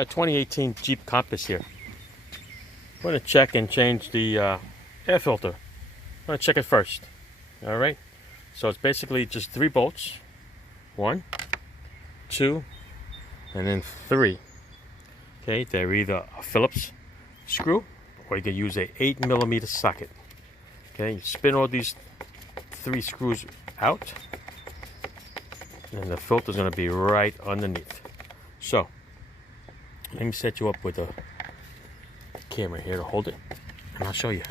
Got a 2018 Jeep Compass here. I'm going to check and change the air filter. I'm going to check it first. Alright, so it's basically just 3 bolts. 1, 2, and then 3. Okay, they're either a Phillips screw or you can use a 8mm socket. Okay, you spin all these 3 screws out and the filter is going to be right underneath. So let me set you up with a camera here to hold it and I'll show you.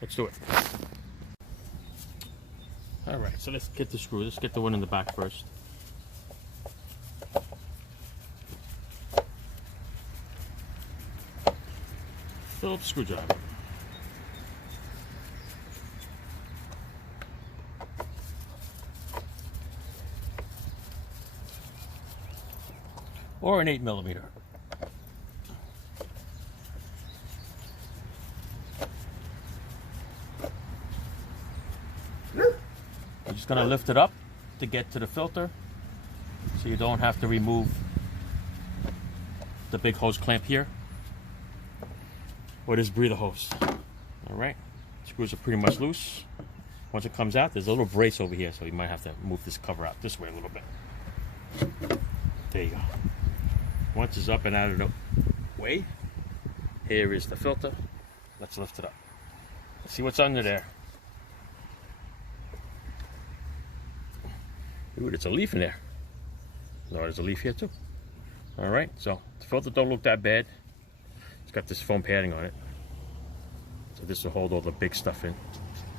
Let's do it. Alright, so let's get the screw. Let's get the one in the back first. Phillips screwdriver. Or an 8mm. You're just going to lift it up to get to the filter so you don't have to remove the big hose clamp here or this breather hose. Alright, screws are pretty much loose. Once it comes out, there's a little brace over here, so you might have to move this cover out this way a little bit. There you go. Once it's up and out of the way, here is the filter. Let's lift it up. Let's see what's under there. Ooh, there's a leaf in there. No, there's a leaf here too. Alright, so the filter don't look that bad. It's got this foam padding on it. So this will hold all the big stuff in.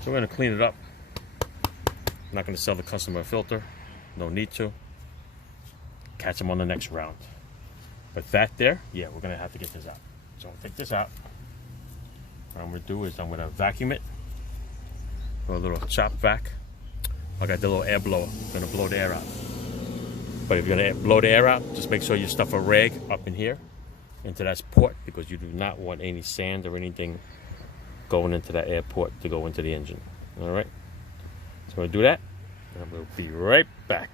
So we're going to clean it up. I'm not going to sell the customer a filter. No need to. Catch them on the next round. But that there, yeah, we're going to have to get this out. So I'll take this out. What I'm going to do is I'm going to vacuum it. With a little chop vac. I got the little air blower. I'm going to blow the air out. But if you're going to blow the air out, just make sure you stuff a rag up in here into that port, because you do not want any sand or anything going into that air port to go into the engine. Alright, so I'm going to do that and we'll be right back.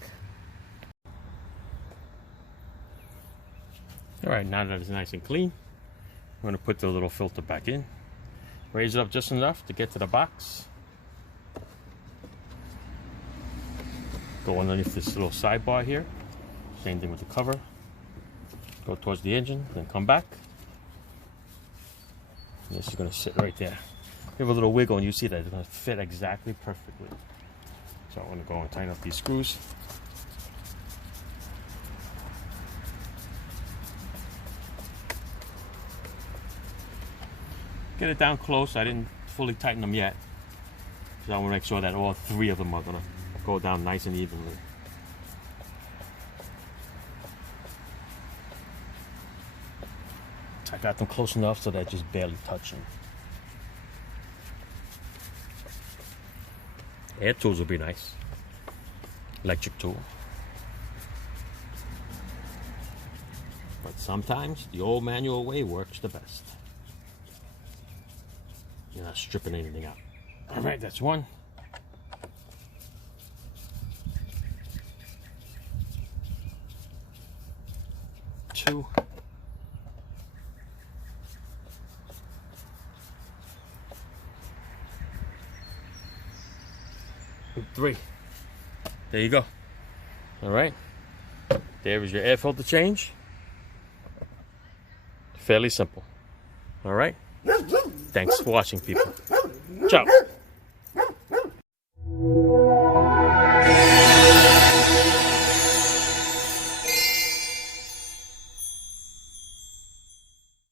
Alright, now that it's nice and clean, I'm going to put the little filter back in, raise it up just enough to get to the box, go underneath this little sidebar here, same thing with the cover. Go towards the engine, then come back. And this is going to sit right there. You have a little wiggle and you see that it's going to fit exactly perfectly. So I'm going to go and tighten up these screws. Get it down close. I didn't fully tighten them yet, because I want to make sure that all 3 of them are going to go down nice and evenly. I got them close enough so they're just barely touching. Air tools would be nice. Electric tool. But sometimes the old manual way works the best. You're not stripping anything out. Alright, that's 1. 2. 3. There you go. Alright. There is your air filter change. Fairly simple. Alright. Thanks for watching, people. Ciao.